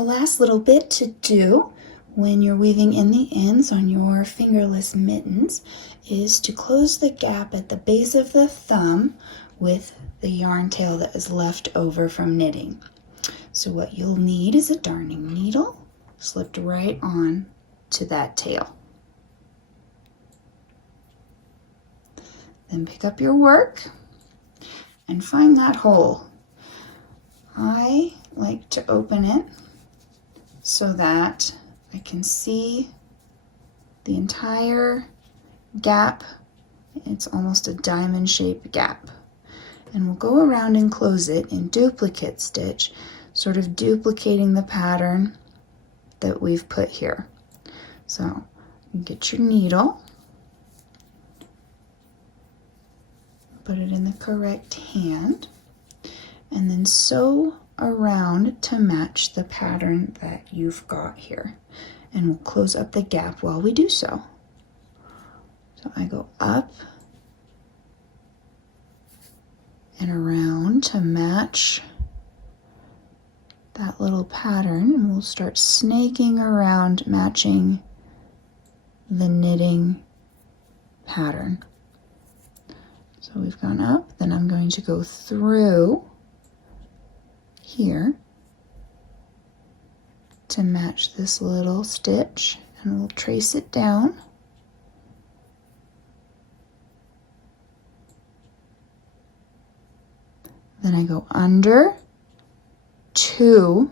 The last little bit to do when you're weaving in the ends on your fingerless mittens is to close the gap at the base of the thumb with the yarn tail that is left over from knitting. So what you'll need is a darning needle slipped right on to that tail. Then pick up your work and find that hole. I like to open it so that I can see the entire gap. It's almost a diamond-shaped gap. And we'll go around and close it in duplicate stitch, sort of duplicating the pattern that we've put here. So you get your needle, put it in the correct hand, and then sew around to match the pattern that you've got here. And we'll close up the gap while we do so. So I go up and around to match that little pattern, and we'll start snaking around matching the knitting pattern. So we've gone up, then I'm going to go through here to match this little stitch, and we'll trace it down. Then I go under 2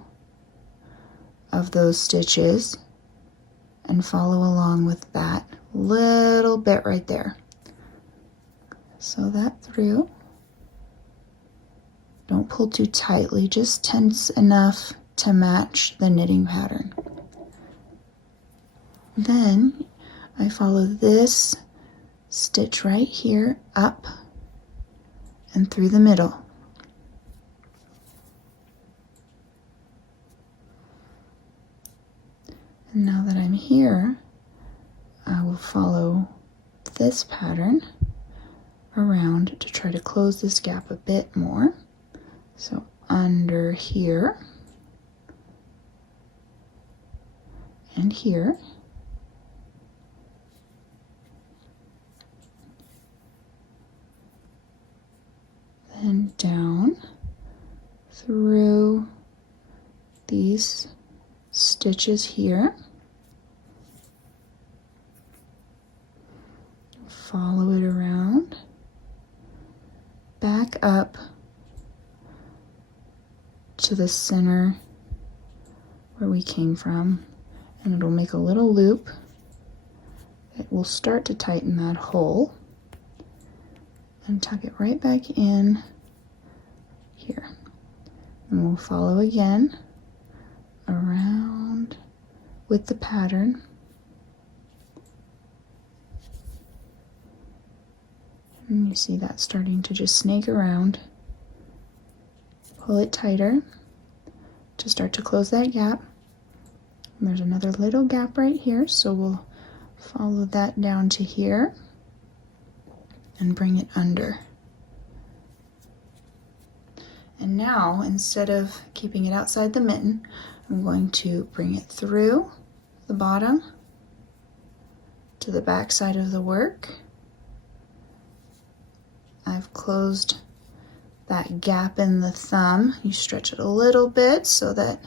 of those stitches and follow along with that little bit right there. Sew that through. Don't pull too tightly, just tense enough to match the knitting pattern. Then I follow this stitch right here up and through the middle. And now that I'm here, I will follow this pattern around to try to close this gap a bit more. So under here and here, then down through these stitches here, follow it around, back up to the center where we came from, and it'll make a little loop. It will start to tighten that hole and tuck it right back in here. And we'll follow again around with the pattern. And you see that starting to just snake around. Pull it tighter to start to close that gap. And there's another little gap right here, so we'll follow that down to here and bring it under. And now, instead of keeping it outside the mitten, I'm going to bring it through the bottom to the back side of the work. I've closed that gap in the thumb. You stretch it a little bit so that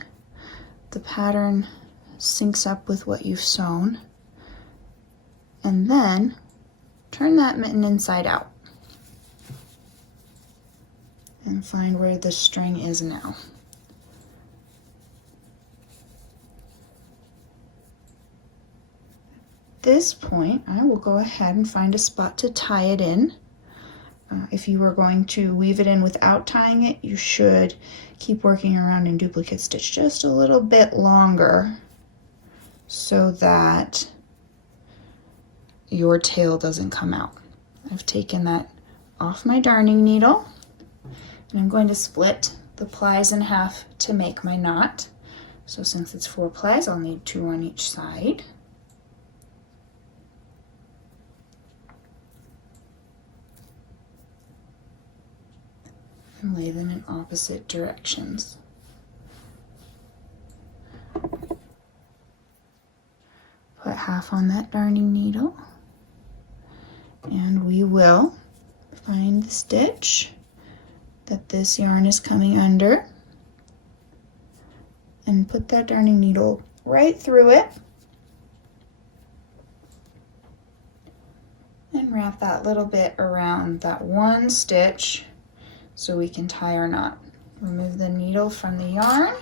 the pattern syncs up with what you've sewn. And then turn that mitten inside out and find where the string is now. At this point, I will go ahead and find a spot to tie it in. If you were going to weave it in without tying it, you should keep working around in duplicate stitch just a little bit longer so that your tail doesn't come out. I've taken that off my darning needle, and I'm going to split the plies in half to make my knot. So since it's 4 plies, I'll need 2 on each side. And lay them in opposite directions. half on that darning needle, and we will find the stitch that this yarn is coming under and put that darning needle right through it and wrap that little bit around that one stitch so we can tie our knot. Remove the needle from the yarn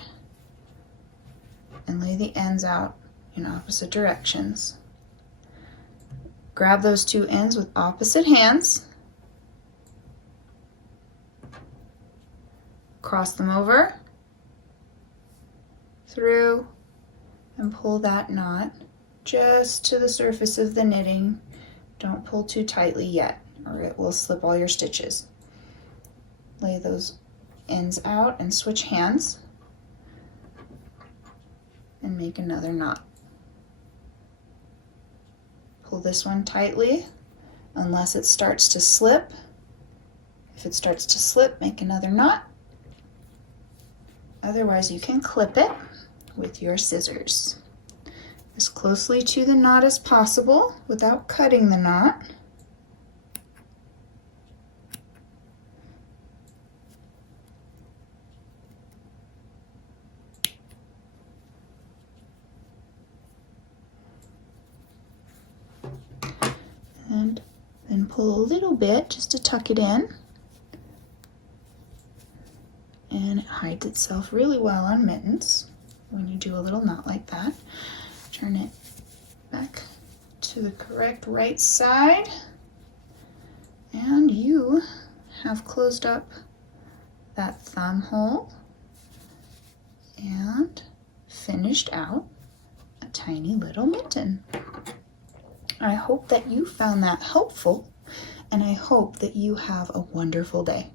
and lay the ends out in opposite directions. Grab those two ends with opposite hands, cross them over, through, and pull that knot just to the surface of the knitting. Don't pull too tightly yet, or it will slip all your stitches. Lay those ends out and switch hands and make another knot. Pull this one tightly unless it starts to slip. If it starts to slip, make another knot. Otherwise, you can clip it with your scissors as closely to the knot as possible without cutting the knot. And then pull a little bit just to tuck it in. And it hides itself really well on mittens when you do a little knot like that. Turn it back to the correct right side, and you have closed up that thumb hole and finished out a tiny little mitten. I hope that you found that helpful, and I hope that you have a wonderful day.